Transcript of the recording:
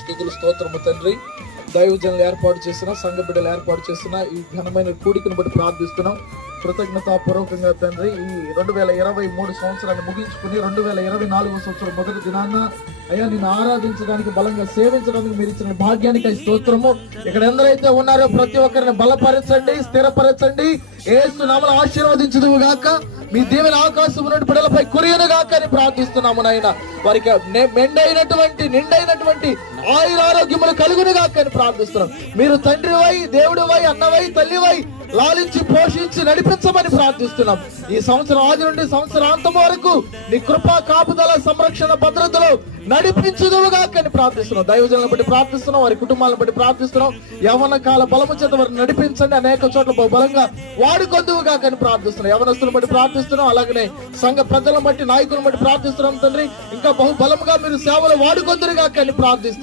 స్తుతులు స్తోత్రము తండ్రి. దైవజనులు ఏర్పాటు చేసిన, సంఘ బిడ్డలు ఏర్పాటు చేసిన ఈ ఘనమైన కూడికను బట్టి ప్రార్థిస్తున్నాం. కృతజ్ఞతాపూర్వకంగా తండ్రి, ఈ 2023 సంవత్సరాన్ని ముగించుకుని 2024 సంవత్సరం మొదటి దినాన్న అయ్యా నిన్ను ఆరాధించడానికి, బలంగా సేవించడానికి మీరు ఇచ్చిన భాగ్యానికి స్తోత్రము. ఇక్కడ ఎందరైతే ఉన్నారో ప్రతి ఒక్కరిని బలపరచండి, స్థిరపరచండి. యేసు నామమున ఆశీర్వదించుదువు గాక. మీ దీవెన ఆకాశం నుండి బిడ్డలపై కురియను గాక అని ప్రార్థిస్తున్నాము నాయన. వారికి నిండైనటువంటి ఆయురారోగ్యములు కలుగును గాక అని ప్రార్థిస్తున్నాం. మీరు తండ్రివై, దేవుడివై, అన్నవై, తల్లివై లాలించి పోషించి నడిపించమని ప్రార్థిస్తున్నాం. ఈ సంవత్సరం ఆది నుండి సంవత్సరాంతం వరకు నీ కృపా కాపుదల సంరక్షణ భద్రతలో నడిపించుదువుగాక అని ప్రార్థిస్తున్నాం. దైవజనులను బట్టి ప్రార్థిస్తున్నాం, వారి కుటుంబాలను బట్టి ప్రార్థిస్తున్నాం. యవ్వన కాల బలము చేత వారిని నడిపించండి, అనేక చోట్ల బలంగా వాడుకొందువుగాక అని ప్రార్థిస్తున్నాం. యవనస్తులను బట్టి ప్రార్థిస్తున్నాం, అలాగనే సంఘ పెద్దలను బట్టి, నాయకులను బట్టి ప్రార్థిస్తున్నాం తండ్రి. ఇంకా బహు బలముగా మీరు సేవలు వాడుకొందురుగాక అని ప్రార్థిస్తున్నాం.